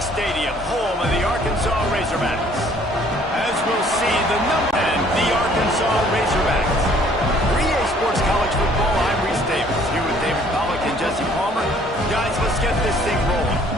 Stadium, home of the Arkansas Razorbacks. As we'll see, the number 10, the Arkansas Razorbacks. For EA Sports College Football, I'm Reese Davis, here with David Pollack and Jesse Palmer. Guys, let's get this thing rolling.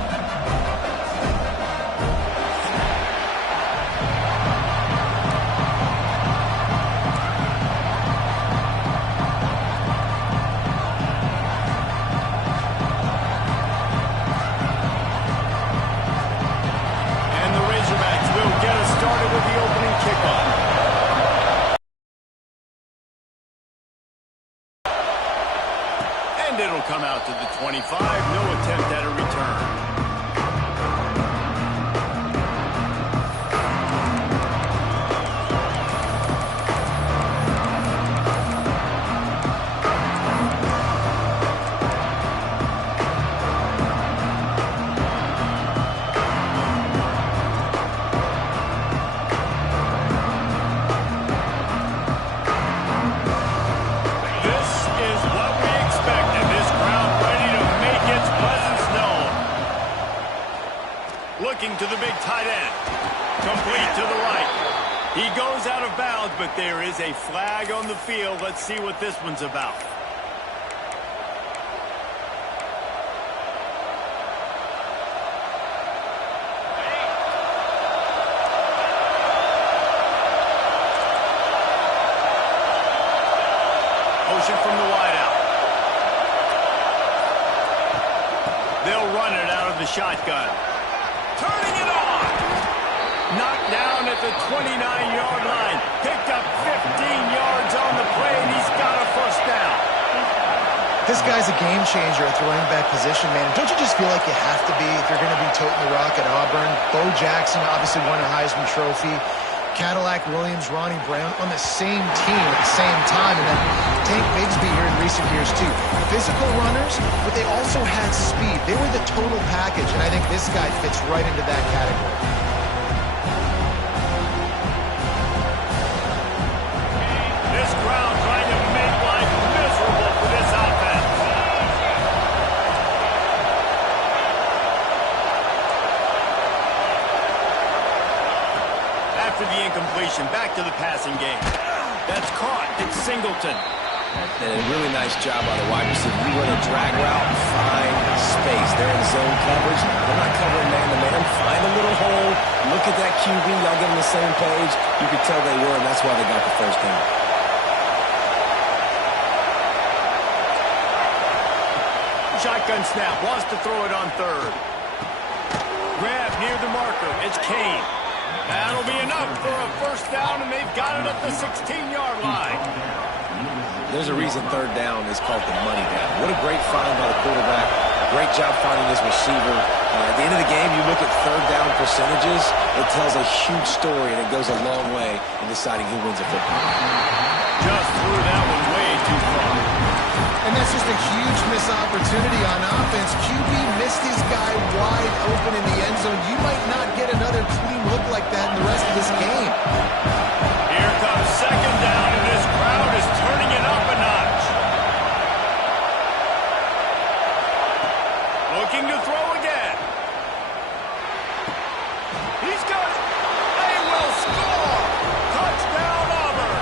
It'll come out to the 25. No attempt at a return. Looking to the big tight end. Complete to the right. He goes out of bounds, but there is a flag on the field. Let's see what this one's about. Motion from the wideout. They'll run it out of the shotgun. Turning it on. Knocked down at the 29-yard line. Picked up 15 yards on the play, and he's got a first down. This guy's a game changer at the running back position, man. Don't you just feel like you have to be if you're going to be toting the rock at Auburn? Bo Jackson obviously won a Heisman Trophy. Cadillac Williams, Ronnie Brown on the same team at the same time. And then Tank Bigsby here in recent years, too. Physical runners, but they also had speed. They were the total package, and I think this guy fits right into that category. This crowd trying to make life miserable for this offense. After the incompletion, back to the passing game. That's caught. It's Singleton. And a really nice job by the wide receiver. You run a drag route, find space. They're in zone coverage. They're not covering man-to-man. Find a little hole. Look at that QB. Y'all get on the same page. You could tell they were, and that's why they got the first down. Shotgun snap. Wants to throw it on third. Grab near the marker. It's Kane. That'll be enough for a first down, and they've got it at the 16-yard line. There's a reason third down is called the money down. What a great find by the quarterback. Great job finding his receiver. At the end of the game, you look at third down percentages. It tells a huge story, and it goes a long way in deciding who wins a football. Just threw that one way too far. And that's just a huge missed opportunity on offense. QB missed his guy wide open in the end zone. You might not get another clean look like that in the rest of this game. Here comes second down, and this crowd is turning it up a notch. Looking to throw again. He's got it. They will score. Touchdown, Auburn.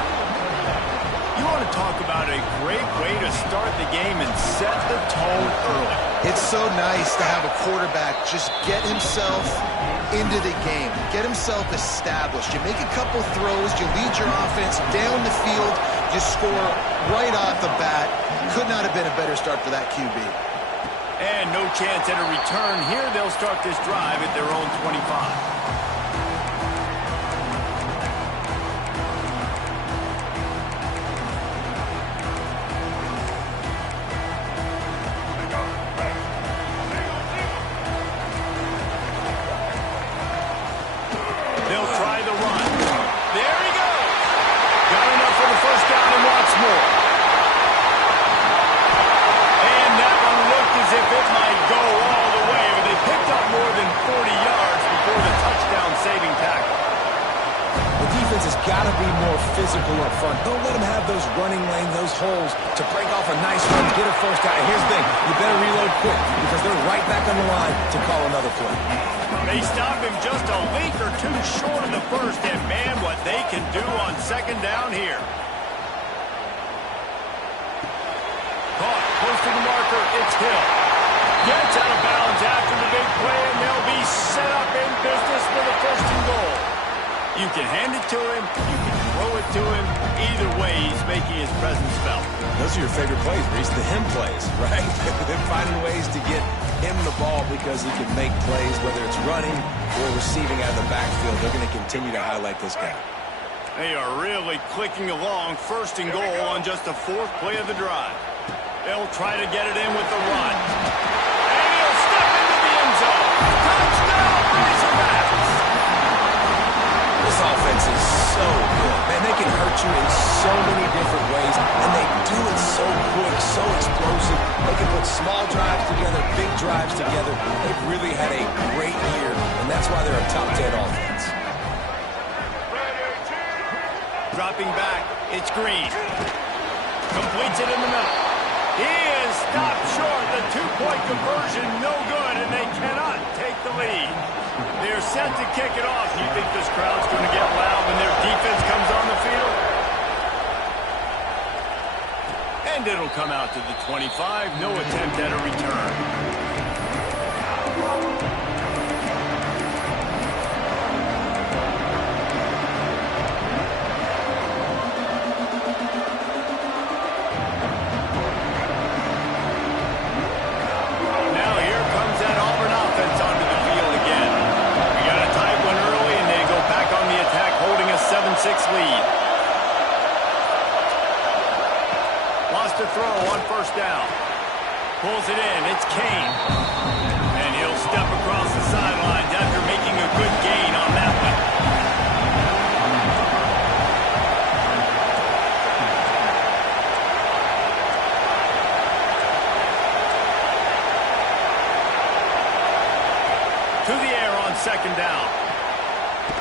You want to talk about a great way to start the game and set the tone early. It's so nice to have a quarterback just get himself into the game, get himself established. You make a couple throws, you lead your offense down the field, you score right off the bat. Could not have been a better start for that QB. And no chance at a return here. They'll start this drive at their own 25. It might go all the way, but they picked up more than 40 yards before the touchdown. offense has got to be more physical up front. Don't let them have those running lanes, those holes to break off a nice run, get a first down. And here's the thing, you better reload quick because they're right back on the line to call another play. They stop him just a length or two short of the first, and man, what they can do on second down here. Caught, close to the marker, it's Hill. Gets out of bounds after the big play, and they'll be set up in business for the first and goal. You can hand it to him, you can throw it to him. Either way, he's making his presence felt. Those are your favorite plays, Reese, the him plays, right? They're finding ways to get him the ball because he can make plays, whether it's running or receiving out of the backfield. They're going to continue to highlight this guy. They are really clicking along, first and goal on just the fourth play of the drive. They'll try to get it in with the run. And he'll step into the end zone. Touchdown, Razorbacks! This offense is so good. Man, they can hurt you in so many different ways, and they do it so quick, so explosive. They can put small drives together, big drives together. They've really had a great year, and that's why they're a top 10 offense. Dropping back, it's Green. Completes it in the middle. He is stopped short. The two-point conversion, no good, and they cannot take the lead. They're set to kick it off. You think this crowd's going to get loud when their defense comes on the field? And it'll come out to the 25. No attempt at a return. Lead. Wants to throw on first down. Pulls it in. It's Kane. And he'll step across the sidelines after making a good gain on that one. To the air on second down.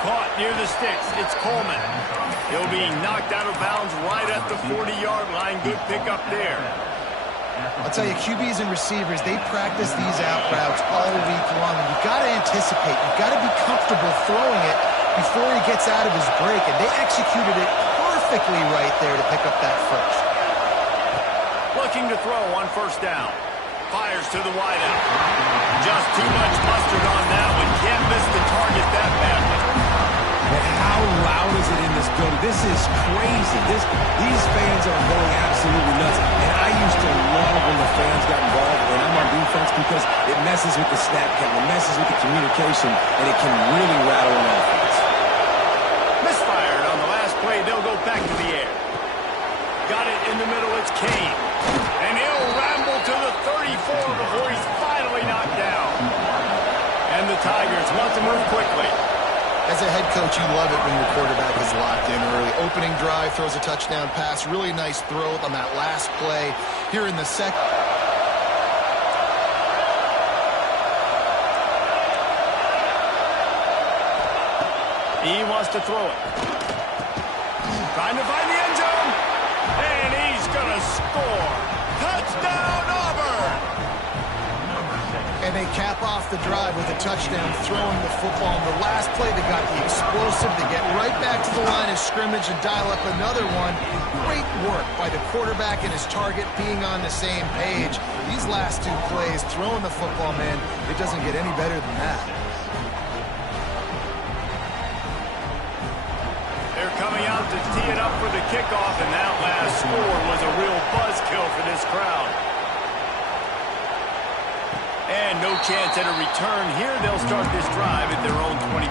Caught near the sticks. It's Coleman. He'll be knocked out of bounds right at the 40-yard line. Good pickup there. I'll tell you, QBs and receivers, they practice these out routes all week long. And you've got to anticipate. You've got to be comfortable throwing it before he gets out of his break. And they executed it perfectly right there to pick up that first. Looking to throw on first down. Fires to the wideout. Just too much mustard on that one. Can't miss the target that badly. But how loud is it in this building? This is crazy. These fans are going absolutely nuts. And I used to love when the fans got involved when I'm on defense because it messes with the snap count, it messes with the communication, and it can really rattle an offense. Misfired on the last play. They'll go back to the air. Got it in the middle. It's Kane. And he'll ramble to the 34 before he's finally knocked down. And the Tigers want to move quickly. As a head coach, you love it when your quarterback is locked in early. Opening drive, throws a touchdown pass. Really nice throw on that last play. Here in the second. He wants to throw it. Trying to find the end zone. And he's going to score. Touchdown, Auburn! And they cap off the drive with a touchdown, throwing the football. In the last play, they got the explosive. They get right back to the line of scrimmage and dial up another one. Great work by the quarterback and his target being on the same page. These last two plays, throwing the football, man, it doesn't get any better than that. They're coming out to tee it up for the kickoff, and that last score was a real buzzkill for this crowd. And no chance at a return here. They'll start this drive at their own 25.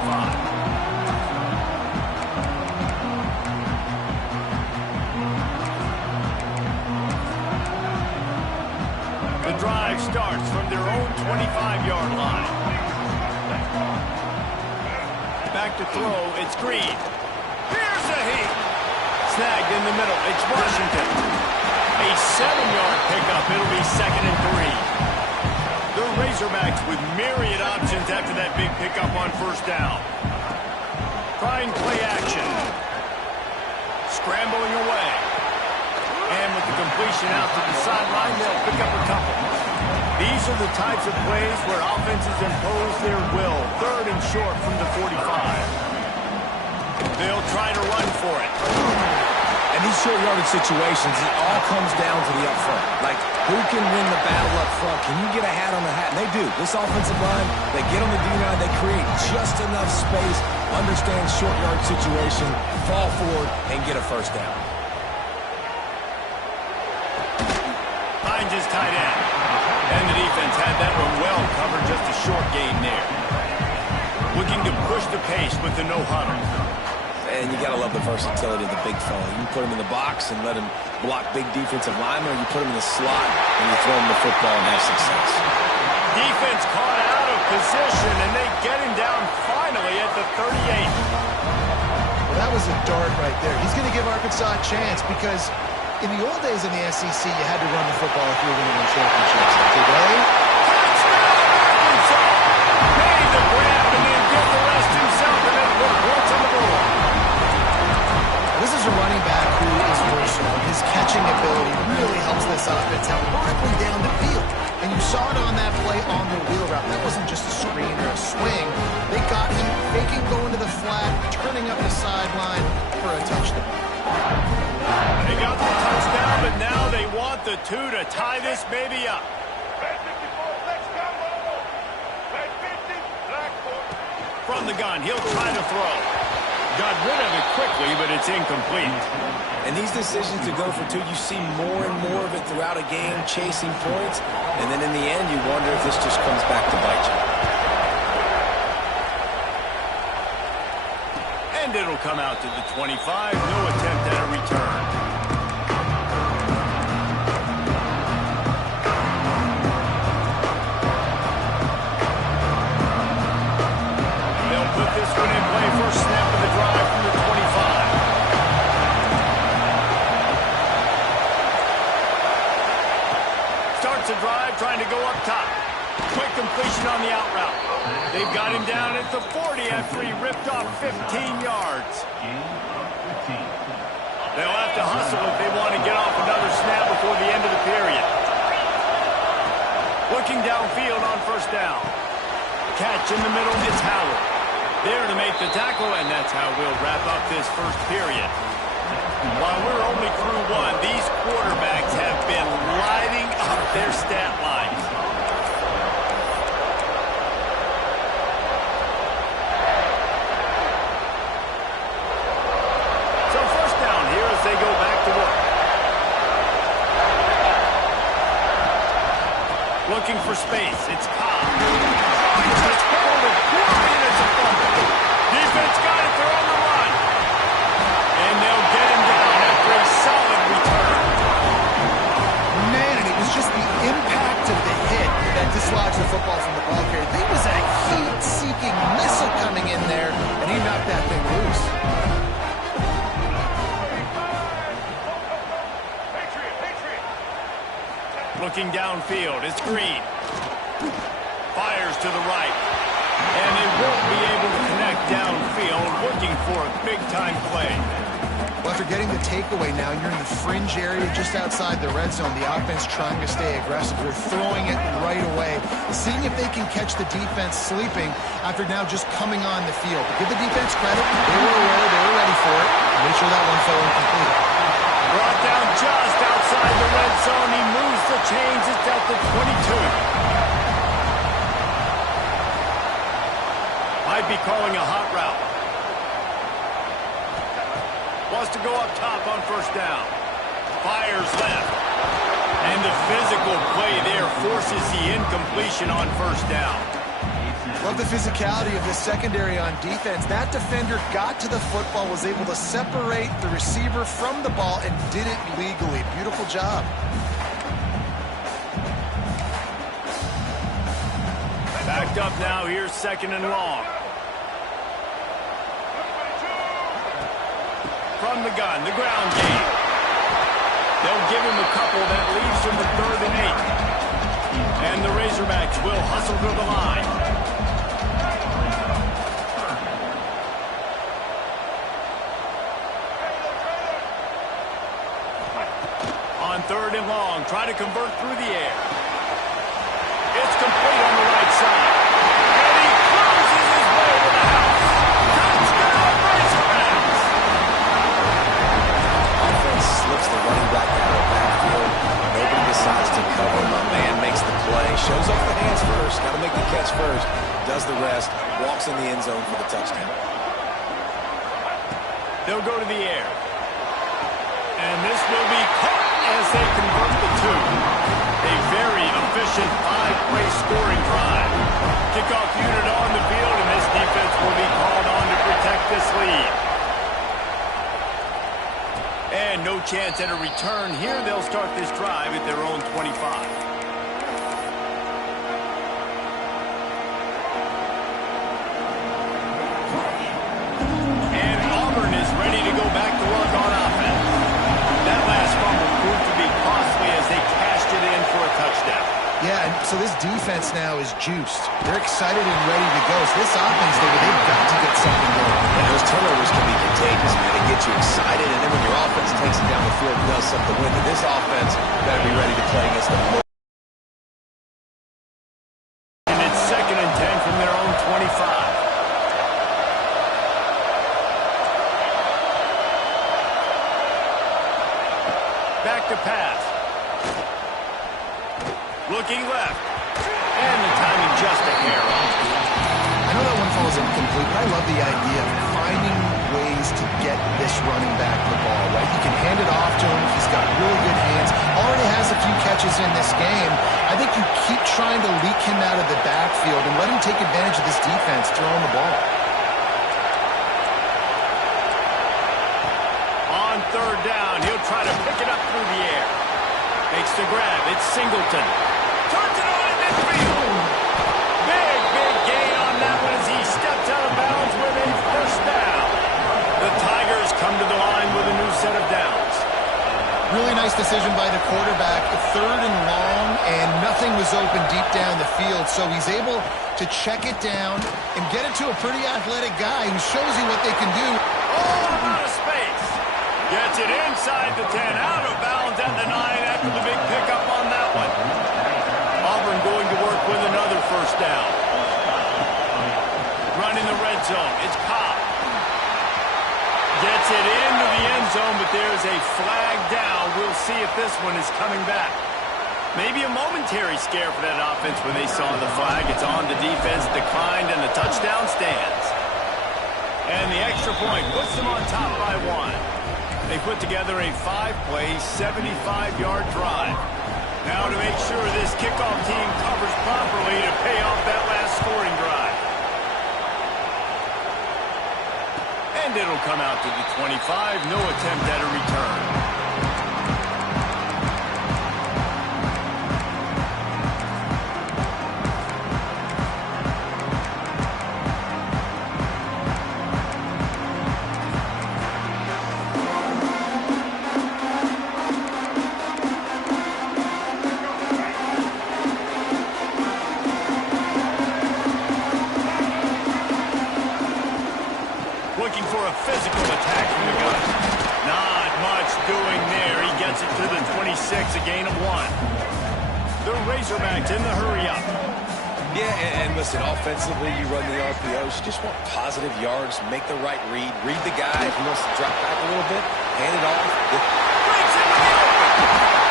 The drive starts from their own 25-yard line. Back to throw. It's Green. Here's a heat. Snagged in the middle. It's Washington. A 7-yard pickup. It'll be 2nd and 3. The Razorbacks with myriad options after that big pickup on first down. Trying play action. completion out to the sideline. They'll pick up a couple. These are the types of plays where offenses impose their will. Third and short from the 45. They'll try to run for it. And these short yardage situations, it all comes down to the up front. Like, who can win the battle up front? Can you get a hat on the hat? And they do. This offensive line, they get on the D-line, they create just enough space, understand short yard situation, fall forward, and get a first down. Finds his tight end. And the defense had that one well covered, just a short gain there. Looking to push the pace with the no huddle. And you got to love the versatility of the big fella. You can put him in the box and let him block big defensive linemen, or you put him in the slot and you throw him the football and have success. Defense caught out of position, and they get him down finally at the 38. Well, that was a dart right there. He's going to give Arkansas a chance because in the old days in the SEC, you had to run the football if you were going to win championships. Today, Touchdown, Arkansas! Made the grab and then did the rest himself, and then put points on the board. this is a running back who is versatile. His catching ability really helps this offense out vertically down the field. And you saw it on that play on the wheel route. That wasn't just a screen or a swing. They got him faking going to the flat, turning up the sideline for a touchdown. They got the touchdown, but now they want the two to tie this baby up. From the gun, he'll try to throw. Got rid of it quickly, but it's incomplete. And these decisions to go for two, you see more and more of it throughout a game, chasing points. And then in the end, you wonder if this just comes back to bite you. And it'll come out to the 25. No attempt at a return. They'll put this one in play. First snap of the drive from the 25. Starts a drive trying to go up top. Quick completion on the out route. They've got him down at the 40 after he ripped off 15 yards. They'll have to hustle if they want to get off another snap before the end of the period. Looking downfield on first down. Catch in the middle, it's Howard. There to make the tackle, and that's how we'll wrap up this first period. While we're only through one, these quarterbacks have been lighting up their stat lines. So first down here as they go back to work. Looking for space, it's Cobb. He just pulled it, and it's a fumble. Defense got it, they're on the run. And they'll get him down after a solid return. Man, and it was just the impact of the hit that dislodged the football from the ball carrier. There was a heat-seeking missile coming in there, and he knocked that thing loose. Looking downfield, it's Green. Fires to the right. And they won't be able to connect downfield, looking for a big-time play. Well, after getting the takeaway now, you're in the fringe area just outside the red zone. The offense trying to stay aggressive. They're throwing it right away, seeing if they can catch the defense sleeping after now just coming on the field. But give the defense credit. They were aware. They were ready for it. Make sure that one fell incomplete. Brought down just outside the red zone. He moves the chains. It's at the 22. Might be calling a hot route. Wants to go up top on first down. Fires left. And the physical play there forces the incompletion on first down. Love the physicality of the secondary on defense. That defender got to the football, was able to separate the receiver from the ball, and did it legally. Beautiful job. Backed up now. Here's second and long. From the gun, the ground game. They'll give him a couple that leaves him with 3rd and 8. And the Razorbacks will hustle to the line. On third and long. Try to convert through the air. It's complete on the right side. And he closes his way to the house. Touchdown, Razorbacks! Offense slips the running back out of the backfield. Nobody decides to cover. My man makes the play. Shows off the hands first. Got to make the catch first. Does the rest. Walks in the end zone for the touchdown. They'll go to the air. And this will be caught as they convert the two. A very efficient five-play scoring drive. Kickoff unit on the field, and this defense will be called on to protect this lead. And no chance at a return here. They'll start this drive at their own 25. Ready to go back to work on offense. That last fumble proved to be costly as they cashed it in for a touchdown. Yeah, and so this defense now is juiced. They're excited and ready to go. So this offense, they've got to get something going. And those turnovers can be contagious, man. They get you excited, and then when your offense takes it down the field and does something with it, this offense better be ready to play against them. And it's 2nd and 10 from their own 25. Back to pass. Looking left. And the timing just a hair off. I know that one falls incomplete, but I love the idea of finding ways to get this running back the ball, right? You can hand it off to him. He's got really good hands. Already has a few catches in this game. I think you keep trying to leak him out of the backfield and let him take advantage of this defense throwing the ball. On third down, he'll try to pick it up through the air. Makes the grab. It's Singleton. Turns it on in midfield. Big gain on that one as he stepped out of bounds with a first down. The Tigers come to the line with a new set of downs. Really nice decision by the quarterback. 3rd and long, and nothing was open deep down the field, so he's able to check it down and get it to a pretty athletic guy who shows you what they can do. Oh, out of space. Gets it inside the 10, out of bounds at the 9 after the big pickup on that one. Auburn going to work with another first down. Running the red zone. It's Cobb. Gets it into the end zone, but there's a flag down. We'll see if this one is coming back. Maybe a momentary scare for that offense when they saw the flag. It's on to defense, declined, and the touchdown stands. And the extra point puts them on top by 1. They put together a 5-play, 75-yard drive. Now to make sure this kickoff team covers properly to pay off that last scoring drive. And it'll come out to the 25. No attempt at a return. Physical attack from the gun. Not much doing there. He gets it to the 26, a gain of 1. The Razorbacks in the hurry-up. Yeah, and listen, offensively, you run the RPOs. You just want positive yards, make the right read. Read the guy. If he wants to drop back a little bit, hand it off. Breaks into the open.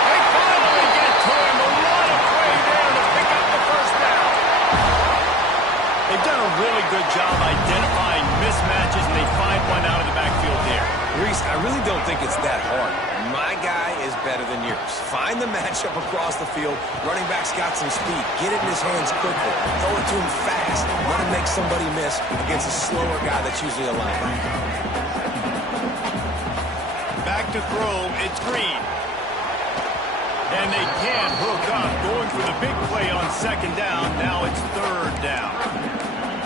They finally get to him. A lot of play there to pick up the first down. They've done a really good job identifying mismatches, and they find one out of the backfield there. Reese, I really don't think it's that hard. My guy is better than yours. Find the matchup across the field. Running back's got some speed. Get it in his hands quickly. Throw it to him fast. Let him make somebody miss against a slower guy that's usually a linebacker. Back to throw. It's Green. And they can hook up, going for the big play on 2nd down. Now it's 3rd down.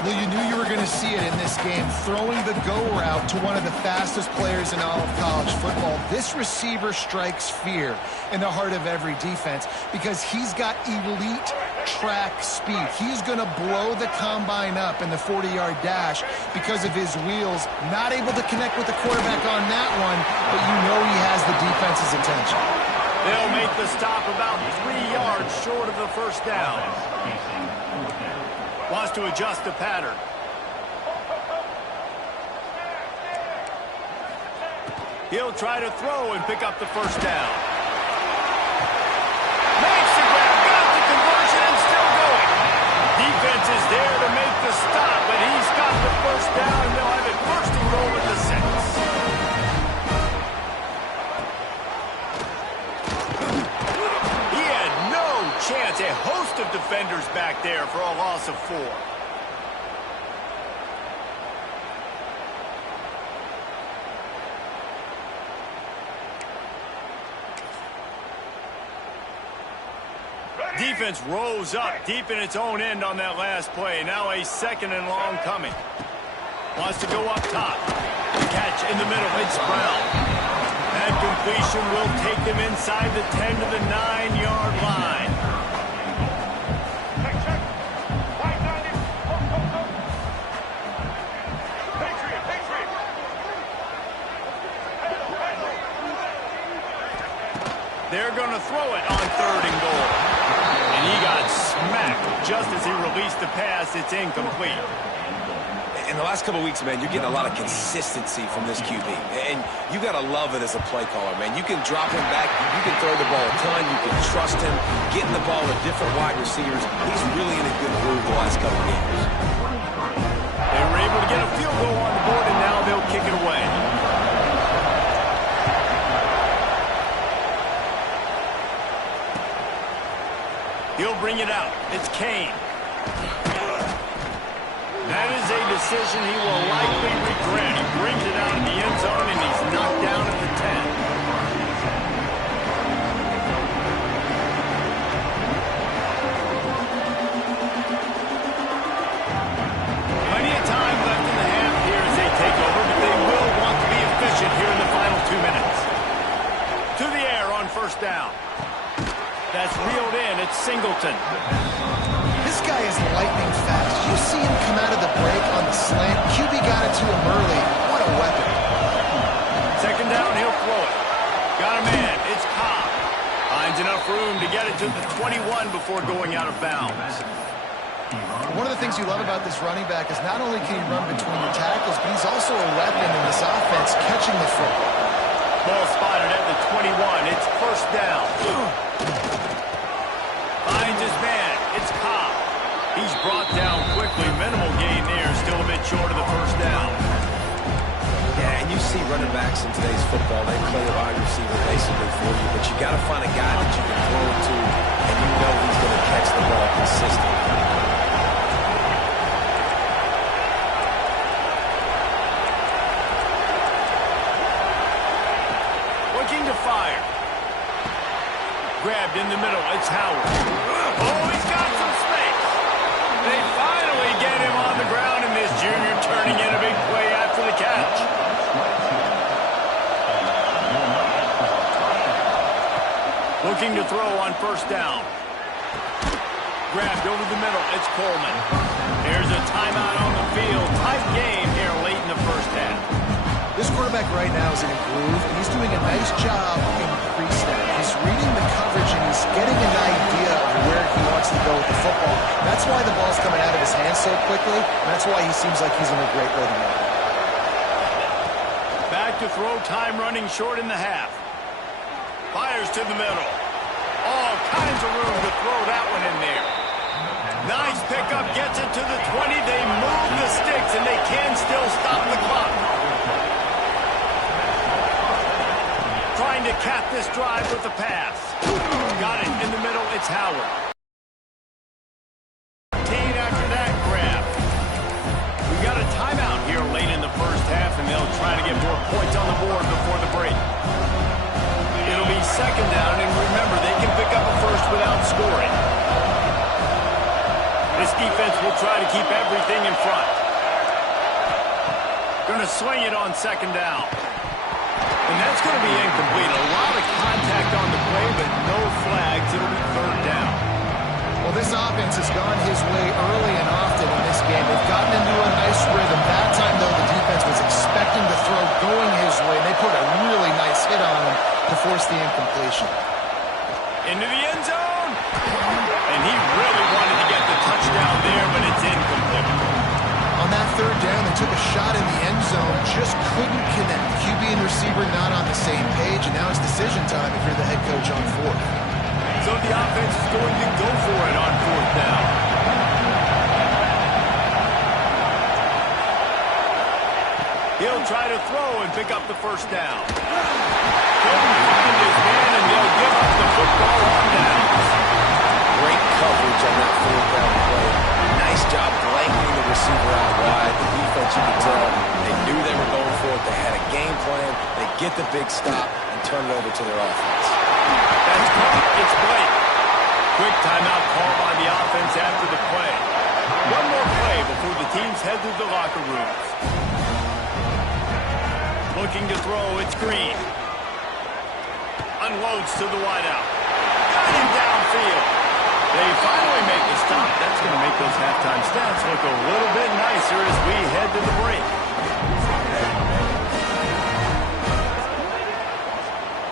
Well, you knew you were going to see it in this game, throwing the go route to one of the fastest players in all of college football. This receiver strikes fear in the heart of every defense because he's got elite track speed. He's going to blow the combine up in the 40-yard dash because of his wheels. Not able to connect with the quarterback on that one, but you know he has the defense's attention. They'll make the stop about 3 yards short of the first down. Wants to adjust the pattern. He'll try to throw and pick up the first down. Makes the grab, got the conversion, and still going. Defense is there to make the stop, but he's got the first down, and they'll have it first and goal at the 6. He had no chance. A host of defenders back there for a loss of 4. Defense rose up deep in its own end on that last play. Now a 2nd and long coming. Wants to go up top. Catch in the middle. It's Brown. That completion will take them inside the 10 to the 9-yard line. They're going to throw it on 3rd and goal. And he got smacked just as he released the pass. It's incomplete. In the last couple of weeks, man, you're getting a lot of consistency from this QB. And you got to love it as a play caller, man. You can drop him back. You can throw the ball a ton. You can trust him. Getting the ball to different wide receivers. He's really in a good groove the last couple of games. They were able to get a field goal on the board, and now they'll kick it away. He'll bring it out. It's Kane. That is a decision he will likely regret. He brings it out of the end zone, and he's knocked down at the 10. Plenty of time left in the half here as they take over, but they will want to be efficient here in the final 2 minutes. To the air on first down. That's reeled in. It's Singleton. This guy is lightning fast. You see him come out of the break on the slant. QB got it to him early. What a weapon. 2nd down, he'll throw it. Got a man. It's Cobb. Finds enough room to get it to the 21 before going out of bounds. One of the things you love about this running back is not only can he run between the tackles, but he's also a weapon in this offense, catching the football. Ball spotted at the 21. It's first down. Finds his man. It's Cobb. He's brought down quickly. Minimal gain there. Still a bit short of the first down. Yeah, and you see running backs in today's football, they play a wide receiver basically for you, but you got to find a guy that you can throw it to, and you know he's going to catch the ball consistently. Looking to fire. Grabbed in the middle. It's Howard. Oh, he's got some space. They finally get him on the ground, and this junior turning in a big play after the catch. Looking to throw on first down. Grabbed over the middle. It's Coleman. There's a timeout on the field. Tight game here late in the first half. This quarterback right now is in a groove, and he's doing a nice job in pre-snap. He's reading the coverage, and he's getting an idea of where he wants to go with the football. That's why the ball's coming out of his hands so quickly, and that's why he seems like he's in a great rhythm now. Back to throw, time running short in the half. Fires to the middle. All kinds of room to throw that one in there. Nice pickup, gets it to the 20. They move the sticks, and they can still stop the clock. Trying to cap this drive with the pass. Got it in the middle. It's Howard. 15 after that grab. We got a timeout here late in the first half, and they'll try to get more points on the board before the break. It'll be second down, and remember, they can pick up a first without scoring. This defense will try to keep everything in front. Going to swing it on second down. And that's going to be incomplete. A lot of contact on the play, but no flags. It'll be third down. Well, this offense has gone his way early and often in this game. They've gotten into a nice rhythm. That time, though, the defense was expecting the throw going his way, and they put a really nice hit on him to force the incompletion. Into the end zone. And he really wanted to get the touchdown there, but it's incomplete. On that third down, they took a shot in the end zone, just couldn't connect. QB and receiver not on the same page, and now it's decision time if you're the head coach on fourth. So the offense is going to go for it on fourth down. He'll try to throw and pick up the first down. Couldn't find his man, and they'll give up the football on downs. Great coverage on that fourth down play. Nice job blanketing the receiver out wide. The defense, you could tell, they knew they were going for it. They had a game plan. They get the big stop and turn it over to their offense. That's caught. It's Blake. Quick timeout call by the offense after the play. One more play before the teams head to the locker rooms. Looking to throw, it's Green. Unloads to the wideout. Got him downfield. They finally make the stop. That's going to make those halftime stats look a little bit nicer as we head to the break.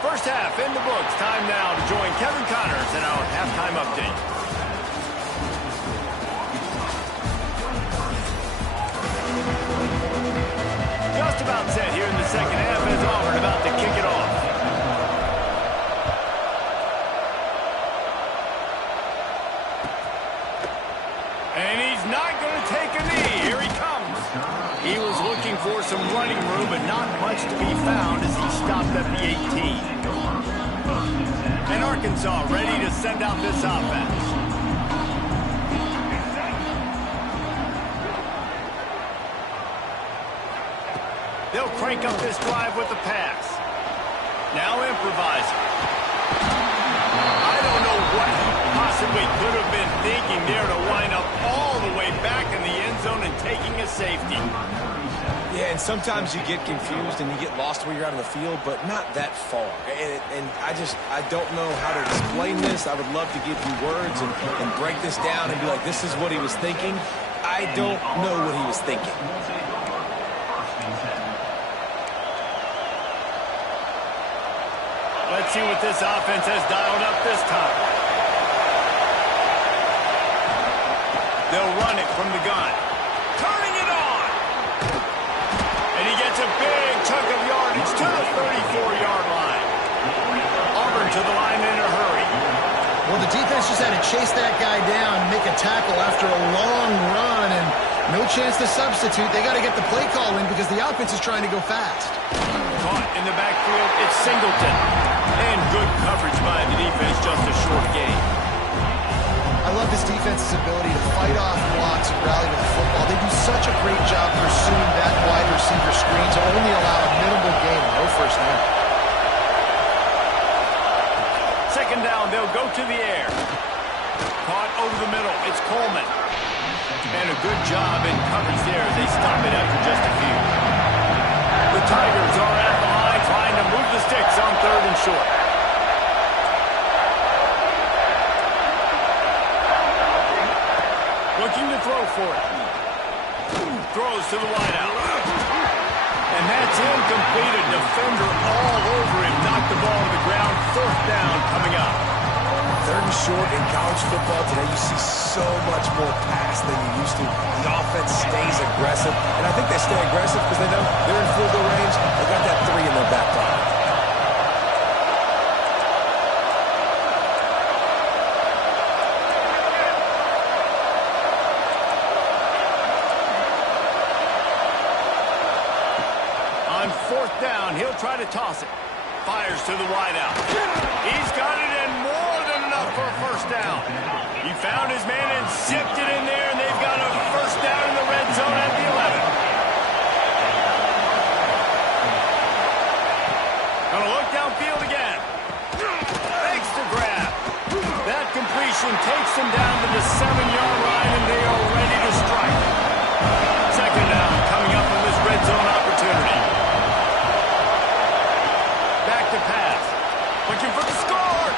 First half in the books. Time now to join Kevin Connors in our halftime update. Just about set here in the second half as Auburn about to kick it off. And he's not going to take a knee. Here he comes. He was looking for some running room, but not much to be found as he stopped at the 18. And Arkansas ready to send out this offense. They'll crank up this drive with the pass. Now improvising. I don't know what he possibly could have been thinking there to wind up all the way back in the end zone and taking a safety. Yeah, and sometimes you get confused and you get lost where you're out of the field, but not that far. And I don't know how to explain this. I would love to give you words and break this down and be like, this is what he was thinking. I don't know what he was thinking. Let's see what this offense has dialed up this time. They'll run it from the gun. Turning it on. And he gets a big chunk of yardage to the 34-yard line. Auburn to the line in a hurry. Well, the defense just had to chase that guy down and make a tackle after a long run, and no chance to substitute. They got to get the play call in because the offense is trying to go fast. Caught in the backfield, it's Singleton. And good coverage by the defense, just a short gain. I love this defense's ability to fight off blocks and rally to the football. They do such a great job pursuing that wide receiver screen to only allow a minimal gain, no first down. Second down, they'll go to the air. Caught over the middle, it's Coleman. And a good job in coverage there. They stop it after just a few. The Tigers are at the line trying to move the sticks on third and short. Looking to throw for it. Throws to the wideout. And that's incomplete. A defender all over him. Knocked the ball to the ground. Fourth down coming up. Third and short in college football today, you see so much more pass than you used to. The offense stays aggressive, and I think they stay aggressive because they know they're in field goal range. They got that 3 in their back pocket. On fourth down, he'll try to toss it. Fires to the wideout. He's got it in more than enough for a first down. He found his man and zipped it in there, and they've got a first down in the red zone at the 11. Gonna look downfield again. Makes the grab. That completion takes them down to the 7-yard line, and they are ready to strike. Second down coming up on this red zone opportunity. Back to pass. Looking for the score.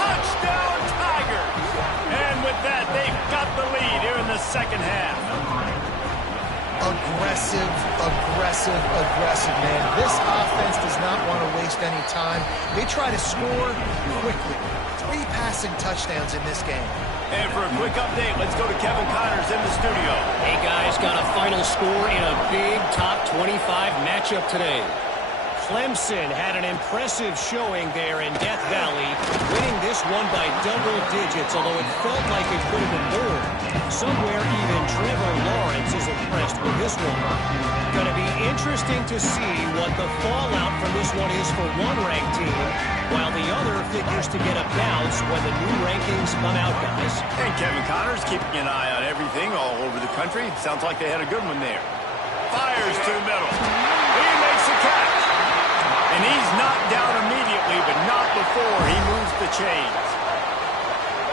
Touchdown, Tigers. And with that, they've got the lead here in the second half. Aggressive, man. This offense does not want to waste waste any time. They try to score quickly. 3 passing touchdowns in this game. And for a quick update, let's go to Kevin Connors in the studio. Hey, guys, got a final score in a big top 25 matchup today. Clemson had an impressive showing there in Death Valley, winning this one by double digits, although it felt like it could have been more. Somewhere even Trevor Lawrence is impressed with this one. Going to be interesting to see what the fallout from this one is for one ranked team, while the other figures to get a bounce when the new rankings come out, guys. And Kevin Connors keeping an eye on everything all over the country. Sounds like they had a good one there. Fires to the middle. He makes a catch. And he's knocked down immediately, but not before he moves the chains.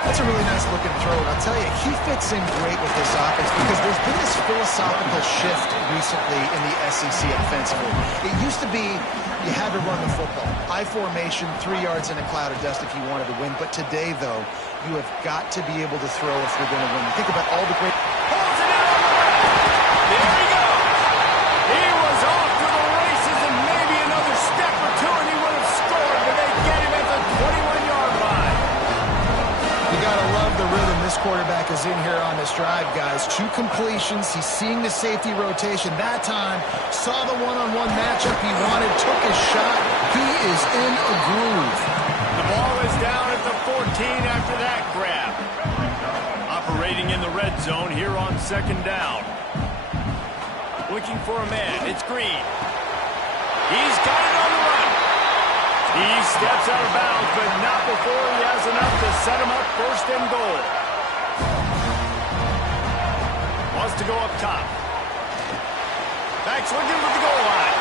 That's a really nice looking throw. And I'll tell you, he fits in great with this offense because there's been this philosophical shift recently in the SEC offensively. It used to be you had to run the football. I formation, 3 yards in a cloud of dust if you wanted to win. But today, though, you have got to be able to throw if you're going to win. Think about all the great... Pulls it out. There he goes. He was off to the races and maybe another step or two and he would have scored, but they get him at the 21-yard line. You got to love the rhythm this quarterback is in here on this drive, guys. 2 completions. He's seeing the safety rotation. That time, saw the one-on-one matchup he wanted, took his shot. He is in a groove. The ball is down at the 14 after that grab. Operating in the red zone here on 2nd down. Looking for a man. It's Green. He's got it on the run. He steps out of bounds, but not before he has enough to set him up 1st and goal. Wants to go up top. Back's looking for the goal line.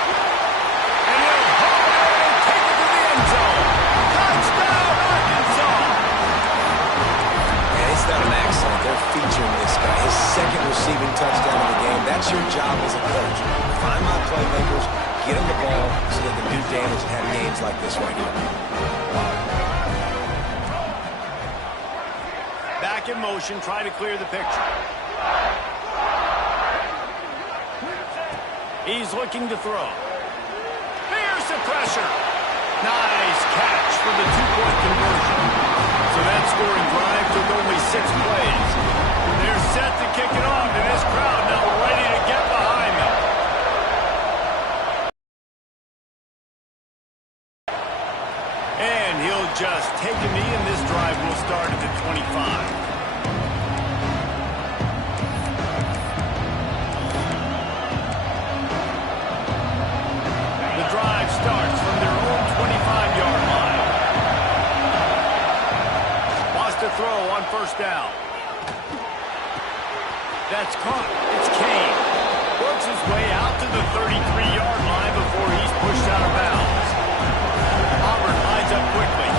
And he'll haul it and take it to the end zone. Touchdown, Arkansas! Man, it's not an accident. They're featuring this guy. His 2nd receiving touchdown of the game. That's your job as a coach. Find my playmakers, get them the ball so they can do damage and have games like this right here. Back in motion, try to clear the picture. He's looking to throw. Here's the pressure. Nice catch for the 2-point conversion. So that scoring drive took only 6 plays. They're set to kick it off, and this crowd now ready to get behind them. And he'll just take a knee, and this drive will start at the 25. The drive starts from their own 25-yard line. Wants to throw on 1st down. That's caught. It's Kane. Works his way out to the 33-yard line before he's pushed out of bounds. Auburn lines up quickly.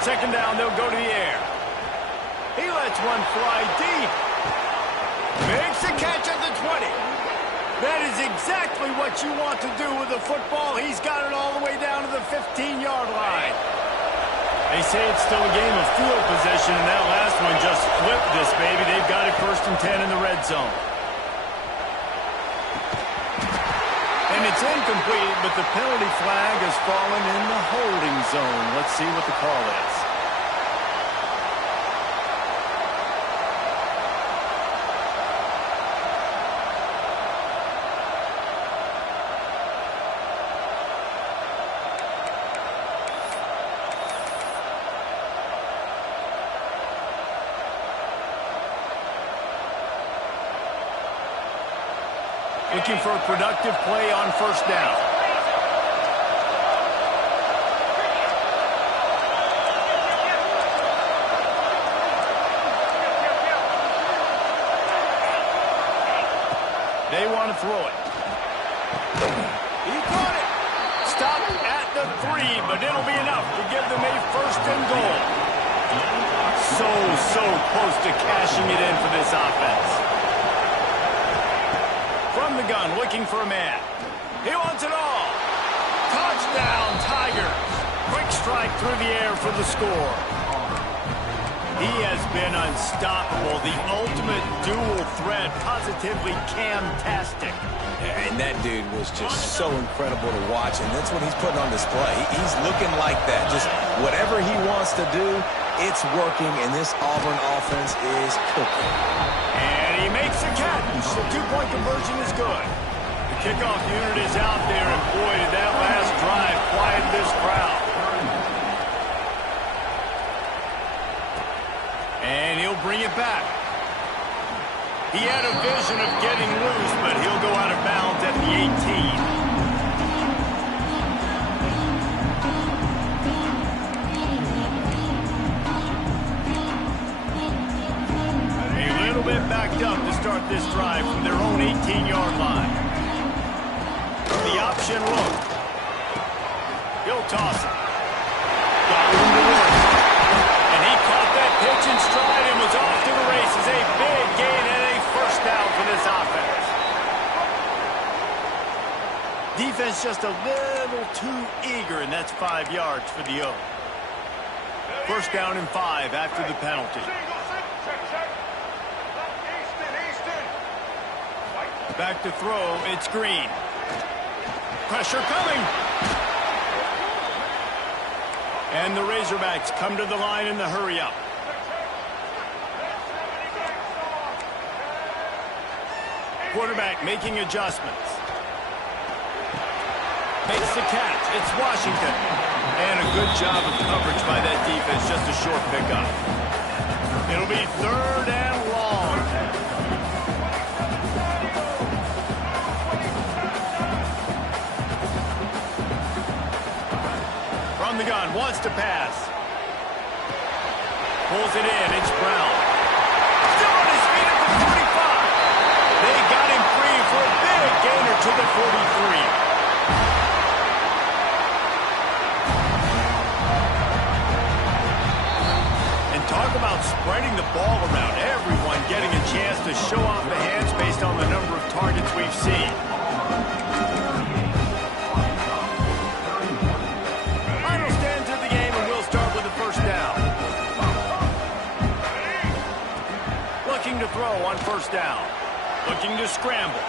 Second down, they'll go to the air. He lets one fly deep. Makes the catch at the 20. That is exactly what you want to do with the football. He's got it all the way down to the 15-yard line. They say it's still a game of field position, and that last one just flipped this baby. They've got it 1st and 10 in the red zone. And it's incomplete, but the penalty flag has fallen in the holding zone. Let's see what the call is. Looking for a productive play on 1st down. They want to throw it. He caught it. Stop at the 3, but it'll be enough to give them a 1st and goal. So close to cashing it in for this offense. From the gun, looking for a man. He wants it all. Touchdown, Tigers. Quick strike through the air for the score. He has been unstoppable. The ultimate dual threat, positively camtastic. And that dude was just so incredible to watch, and that's what he's putting on display. He's looking like that. Just whatever he wants to do, it's working, and this Auburn offense is cooking. And he makes a catch. The two-point conversion is good. The kickoff unit is out there, and boy, did that last drive quiet this crowd. And he'll bring it back. He had a vision of getting loose, but he'll go out of bounds at the 18. A little bit backed up to start this drive from their own 18-yard line. The option look. He'll toss it. Got room to work. And he caught that pitch in stride and was off to the races. A big gain and a first down for this offense. Defense just a little too eager, and that's 5 yards for the O. First down and 5 after the penalty. Back to throw, it's Green. Pressure coming. And the Razorbacks come to the line in the hurry-up. Quarterback making adjustments. Makes the catch. It's Washington. And a good job of coverage by that defense. Just a short pickup. It'll be third and long. From the gun, wants to pass. Pulls it in, it's Brown. Still on his feet at the 45. They got him free for a big gainer to the 43. And talk about spreading the ball around. Everyone getting a chance to show off the hands based on the number of targets we've seen. Looking to throw on first down. Looking to scramble.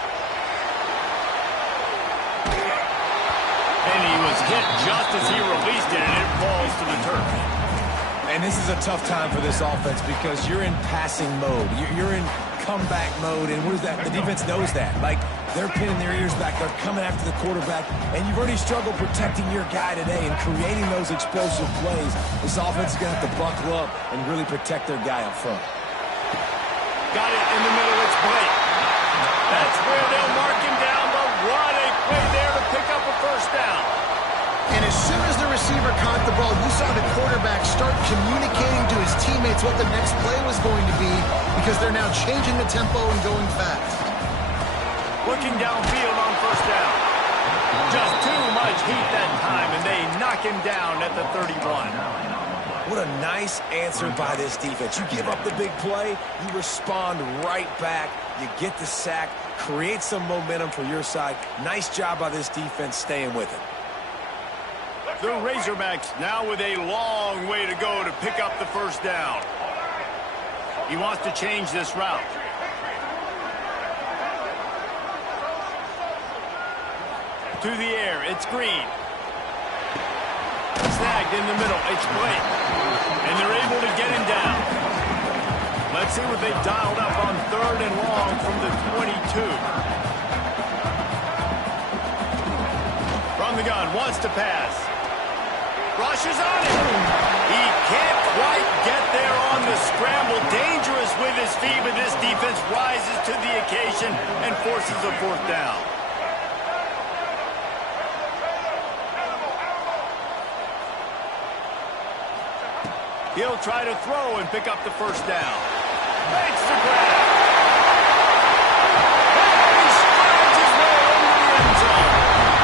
And he was hit just as he released it, and it falls to the turf. And this is a tough time for this offense because you're in passing mode. You're in comeback mode, and what is that? The defense knows that. Like, they're pinning their ears back. They're coming after the quarterback, and you've already struggled protecting your guy today and creating those explosive plays. This offense is going to have to buckle up and really protect their guy up front. Got it in the middle, it's Blake. That's where they'll mark him down, but what a play there to pick up a first down. And as soon as the receiver caught the ball, you saw the quarterback start communicating to his teammates what the next play was going to be because they're now changing the tempo and going fast. Looking downfield on first down. Just too much heat that time, and they knock him down at the 31. What a nice answer by this defense. You give up the big play, you respond right back, you get the sack, create some momentum for your side. Nice job by this defense staying with it. The Razorbacks now with a long way to go to pick up the first down. He wants to change this route. To the air, it's Green. Snagged in the middle, it's Blake. And they're able to get him down. Let's see what they've dialed up on third and long from the 22. From the gun, wants to pass. Rushes on him. He can't quite get there on the scramble. Dangerous with his feet, but this defense rises to the occasion and forces a fourth down. He'll try to throw and pick up the first down. Makes the grab. And he strides his way into the end zone.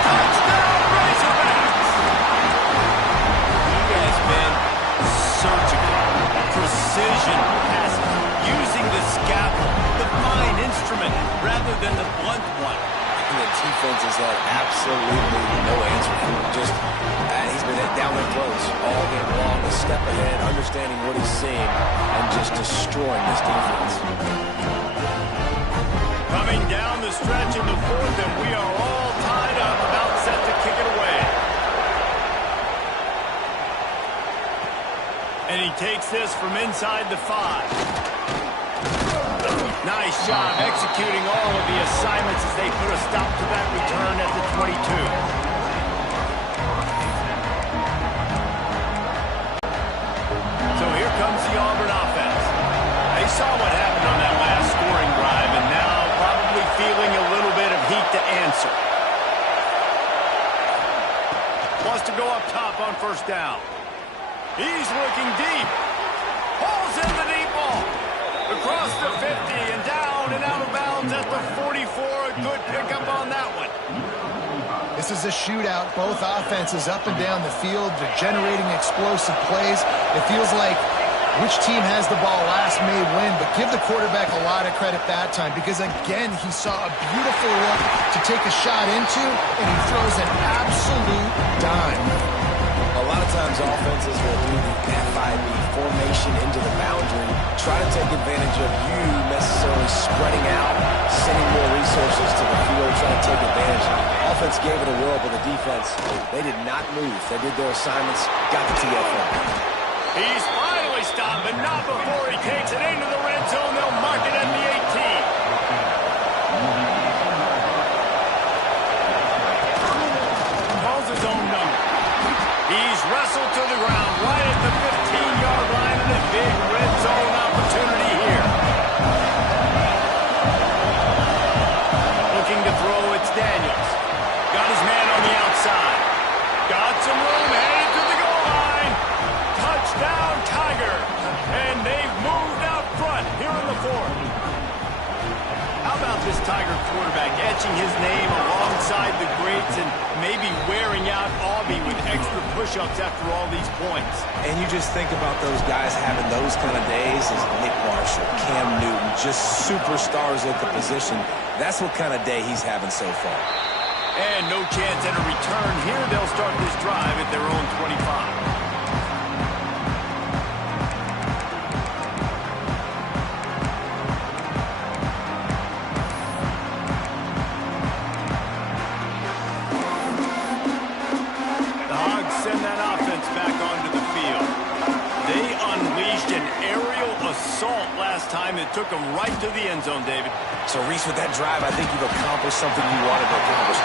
Touchdown, Razorbacks! He has been surgical, precision passing, using the scalpel, the fine instrument, rather than the blunt one. And the defense has had absolutely no answer for him. Just, he's been down their throats all game long, a step ahead, understanding what he's seeing, and just destroying this defense. Coming down the stretch in the fourth, and we are all tied up, about set to kick it away. And he takes this from inside the 5. Nice job executing all of the assignments as they put a stop to that return at the 22. So here comes the Auburn offense. They saw what happened on that last scoring drive, and now probably feeling a little bit of heat to answer. Wants to go up top on first down. He's looking deep. Pulls in the deep ball. Across the 50 and down and out of bounds at the 44. A good pickup on that one. This is a shootout. Both offenses up and down the field. They're generating explosive plays. It feels like which team has the ball last may win, but give the quarterback a lot of credit that time because, again, he saw a beautiful look to take a shot into, and he throws an absolute dime. A lot of times offenses will do the FIB formation into the boundary, try to take advantage of you necessarily spreading out, sending more resources to the field, trying to take advantage. Offense gave it a whirl, but the defense, they did not move. They did their assignments, got the TFL. He's finally stopped, but not before he takes it into the red zone. They'll mark it at the 18. Calls his own number. He's wrestled to the ground right at the 15-yard line, and a big red zone opportunity here. Looking to throw, it's Daniels. Got his man on the outside. Got some room, headed to the goal line. Touchdown, Tiger. And they've moved out front here in the fourth. How about this Tiger quarterback etching his name alongside the greats and maybe wearing out Aubie with extra push-ups after all these points? And you just think about those guys having those kind of days as Nick Marshall, Cam Newton, just superstars at the position. That's what kind of day he's having so far. And no chance at a return here. They'll start this drive at their own 25. Last time it took them right to the end zone, David. So, Reese, with that drive, I think you've accomplished something you wanted to accomplish.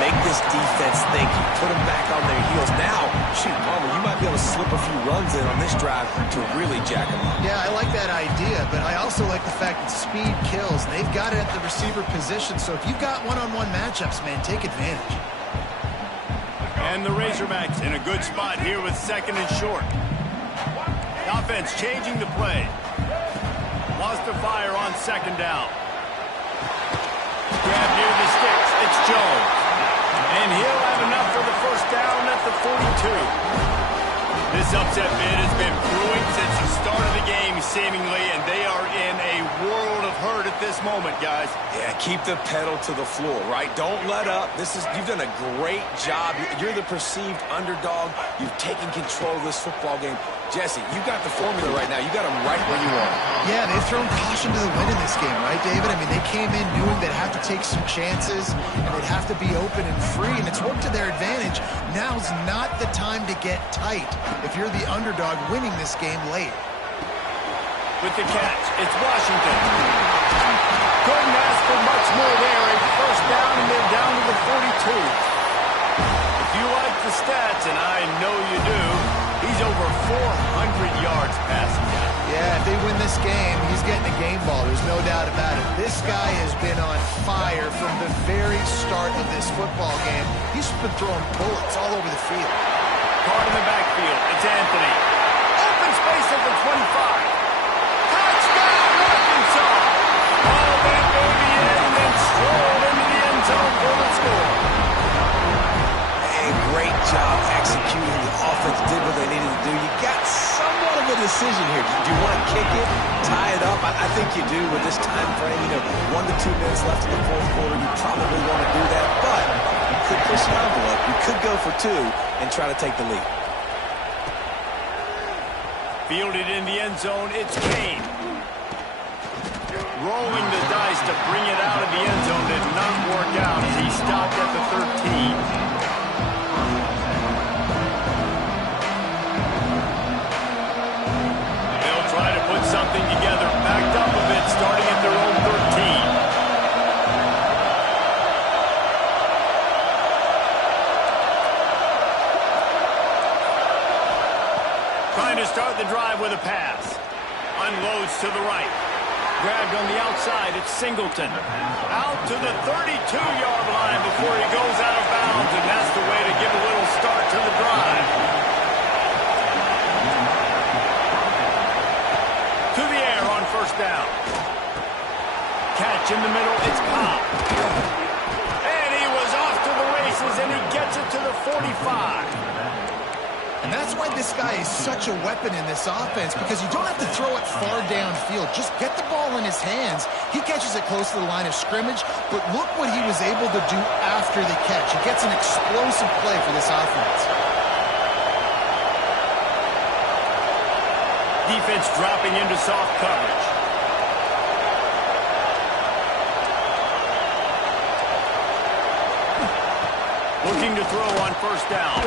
Make this defense think. You put them back on their heels. Now, shoot, Palmer, you might be able to slip a few runs in on this drive to really jack them up. Yeah, I like that idea, but I also like the fact that speed kills. And they've got it at the receiver position, so if you've got one-on-one matchups, man, take advantage. And the Razorbacks in a good spot here with second and short. The offense changing the play. Wants to fire on second down. Grab near the sticks. It's Jones. And he'll have enough for the first down at the 42. This upset bid has been brewing since the start of the game, seemingly, and they are in a world of hurt at this moment, guys. Yeah, keep the pedal to the floor, right? Don't let up. You've done a great job. You're the perceived underdog. You've taken control of this football game. Jesse, you got the formula right now. You got them right where you are. Yeah, they've thrown caution to the wind in this game, right, David? I mean, they came in knowing they'd have to take some chances, and they'd have to be open and free, and it's worked to their advantage. Now's not the time to get tight if you're the underdog winning this game late. With the catch, it's Washington. Couldn't ask for much more there. A first down, and they're down to the 42. If you like the stats, and I know you do, he's over 400 yards passing. Yeah, if they win this game, he's getting a game ball. There's no doubt about it. This guy has been on fire from the very start of this football game. He's been throwing bullets all over the field. Caught in the backfield. It's Anthony. Open space at the 25. Touchdown, Arkansas! All that baby in and strolled into the end zone for the score. Great job executing. The offense did what they needed to do. You got somewhat of an decision here. Do you want to kick it, tie it up? I think you do with this time frame. 1 to 2 minutes left in the fourth quarter. You probably want to do that, but you could push the envelope. You could go for 2 and try to take the lead. Fielded in the end zone, it's Kane. Rolling the dice to bring it out of the end zone did not work out as he stopped at the 13. Try to put something together, backed up a bit, starting at their own 13. Trying to start the drive with a pass. Unloads to the right. Grabbed on the outside, it's Singleton. Out to the 32-yard line before he goes out of bounds, and that's the way to give a little start to the drive. To the air on first down. Catch in the middle, it's Cobb. And he was off to the races, and he gets it to the 45. And that's why this guy is such a weapon in this offense, because you don't have to throw it far downfield. Just get the ball in his hands. He catches it close to the line of scrimmage, but look what he was able to do after the catch. He gets an explosive play for this offense. Defense dropping into soft coverage. Looking to throw on first down.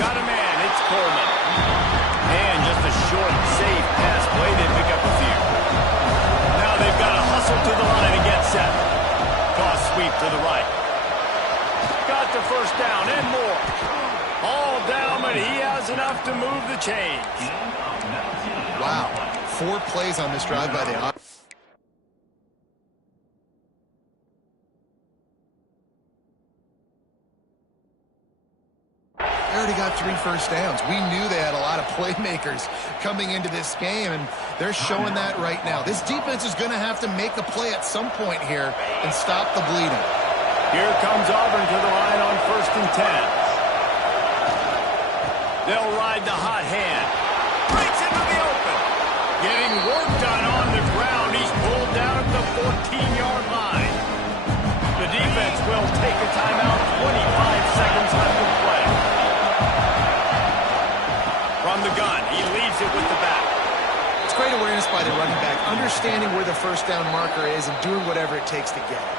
Got a man, it's Coleman. And just a short, safe pass play. They pick up a few. Now they've got to hustle to the line and get set. Toss sweep to the right. Got the first down and more. All down, but he has enough to move the chains. Wow, 4 plays on this drive by the offense. They already got 3 first downs. We knew they had a lot of playmakers coming into this game, and they're showing that right now. This defense is going to have to make a play at some point here and stop the bleeding. Here comes Auburn to the line on 1st and 10. They'll ride the hot hand. Breaks into the open. Getting work done on the ground. He's pulled down at the 14-yard line. The defense will take a timeout. 25 seconds left to play. From the gun, he leaves it with the back. It's great awareness by the running back, understanding where the first down marker is and doing whatever it takes to get it.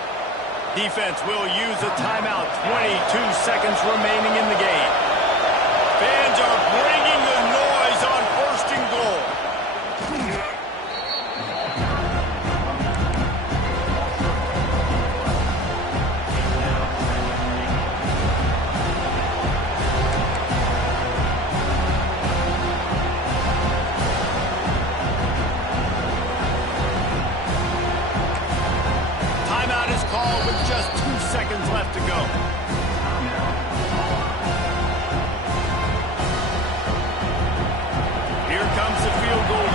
Defense will use a timeout. 22 seconds remaining in the game. Fans are bringing the noise on 1st and goal. Timeout is called with just 2 seconds left to go. Here comes the field goal